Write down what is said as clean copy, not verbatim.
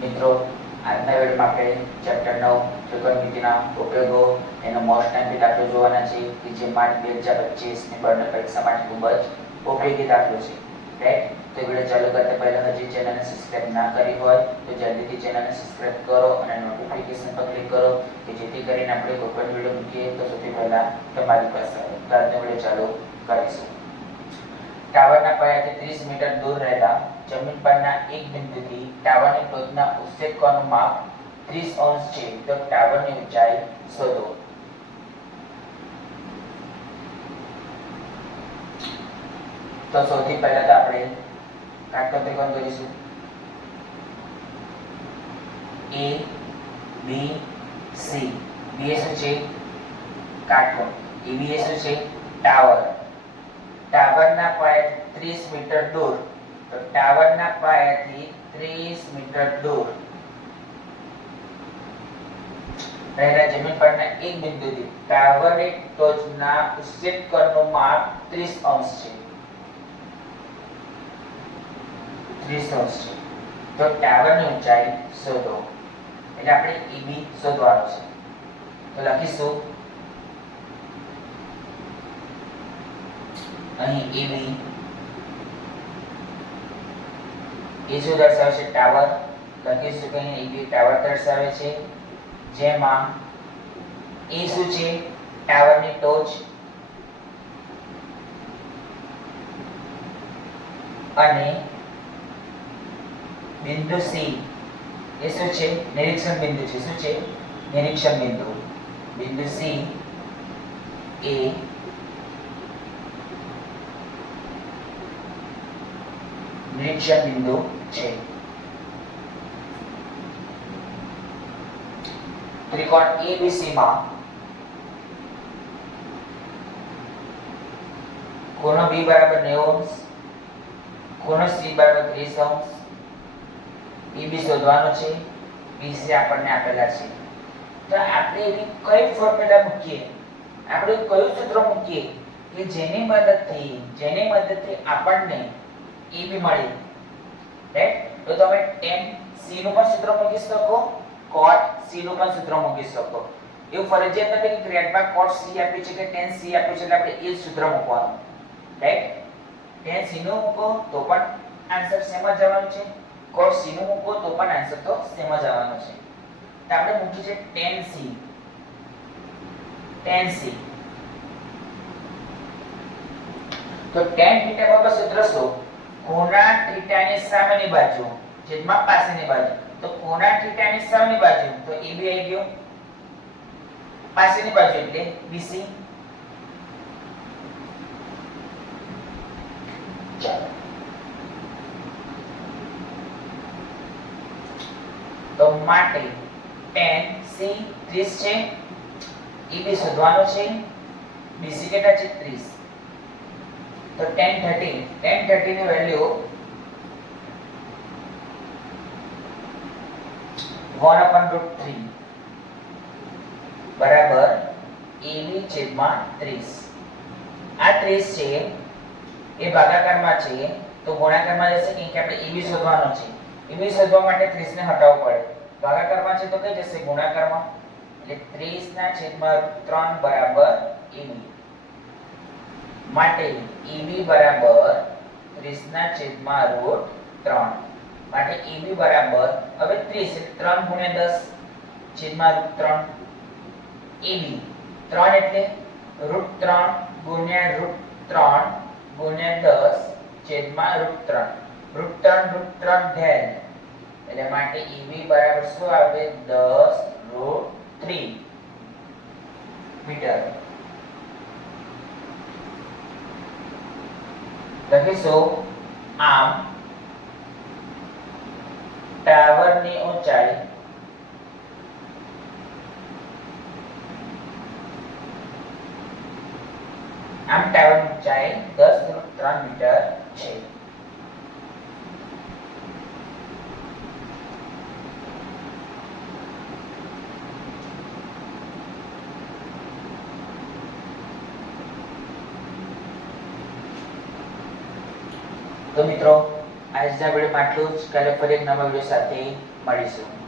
મિત્રો આજના વિડીયોમાં આપણે ચેપ્ટર 9 ત્રિકોણમિતિના ઉપયોગો એનો મોસ્ટ ટાઈમ દાખલો જોવાના છે કે જે માર્ચ 2025 ની બોર્ડની પરીક્ષા માટે ખૂબ જ ઉપયોગી દાખલો છે. રાઈટ, તો વિડીયો ચાલુ કરતા પહેલા હજી ચેનલને સબસ્ક્રાઇબ ના કરી હોય તો જલ્દીથી ચેનલને સબસ્ક્રાઇબ કરો અને નોટિફિકેશન પર ક્લિક કરો કે જેથી કરીને આપણે કોઈ પણ વિડીયો મૂકીએ તો સૌથી પહેલા તમારી પાસે આવે. તો આજનો વિડીયો ચાલુ કરીશું. ટાવરના પાયાથી 30 મીટર દૂર રહેલા જમીન પરના એક બિંદુથી ટાવરની ટોચના ઉચ્ચેદ કોણનું માપ 30 અંશ છે. તો ટાવરની ઊંચાઈ શોધો. તો સૌથી પહેલા તો આપણે કાટકોણ ત્રિકોણ દોરીશું. A B C. B એ શું છે? કાટકોણ. AB એ શું છે? ટાવર. ટાવરના પાયાથી 30 મીટર દૂર. તો ટાવરના પાયાથી 30 મીટર દૂર રહેલા જમીન પરના એક બિંદુથી ટાવરની ટોચના ઉચ્ચેદ કોણનું માપ 30 અંશ છે. 30 અંશ છે. તો ટાવરની ઊંચાઈ શોધો. એટલે આપણે AB શોધવાનો છે. તો લખીશું અહીં AB એ શું દર્શાવે છે? ટાવર. લખીશું કે અહીં AB ટાવર દર્શાવે છે, જેમાં A શું છે? ટાવરની ટોચ, અને બિંદુ C એ શું છે? નિરીક્ષણ બિંદુ છે. શું છે? નિરીક્ષણ બિંદુ. બિંદુ C એ નિરીક્ષણ બિંદુ છે. ત્રિકોણ ABC માં ખૂણો B બરાબર 90 અંશ, ખૂણો C બરાબર 30 અંશ. AB શોધવાનો છે. BC આપણને આપેલા છે. તો આપણે એની કઈ ફોર્મ્યુલા મૂકીએ, આપણે કયું સૂત્ર મૂકીએ કે જેની મદદથી આપણને AB મળે. રાઈટ, તો તમે tan C નું પણ સૂત્ર મૂકી શકો, cot C નું પણ સૂત્ર મૂકી શકો. એવું ફરજિયાત નથી કે ગ્રેડમાં cot C આપ્યું છે કે tan C આપ્યું છે એટલે આપણે એ જ સૂત્ર મૂકવાનું. રાઈટ, tan C નું મૂકો તો પણ આન્સર સેમ જ આવવાનો છે, cot C નું મૂકો તો પણ આન્સર તો સેમ જ આવવાનો છે. તો આપણે મૂકી છે tan C. તો tan θ બરાબર સૂત્ર શું? ખૂણા થીટાની સામેની બાજુ છેદમાં પાસેની બાજુ. તો ખૂણા થીટાની સામેની બાજુ તો AB આવી ગયો, પાસેની બાજુ એટલે BC. ચાલો, તો માટે tan C 30 છે, AB શોધવાનો છે. BC કેટલા છે? 30. તો tan 30 ની વેલ્યુ 1/√3 બરાબર AB છેદમાં 30. આ 30 છે એ ભાગાકારમાં છે તો ગુણાકારમાં જશે કે આપણે AB શોધવાનો છે. AB શોધવા માટે 30 ને હટાવવું પડે. ભાગાકારમાં છે તો કઈ જશે? ગુણાકારમાં. એટલે 30/√3 બરાબર AB. માટે AB બરાબર 30/√3. માટે AB બરાબર હવે 30 એટલે 3 × 10/√3. AB 3 એટલે √3 × √3 × 10/√3. √3 ધ્યાન એટલે માટે AB બરાબર શું આવે? 10√3 મીટર. લખીશું આમ ટાવરની ઊંચાઈ ટાવરની ઊંચાઈ 10.3 મીટર છે. તો મિત્રો આજના વિડીયોમાં આટલું જ. કાલે ફરી એક નવા વિડીયો સાથે મળીશું.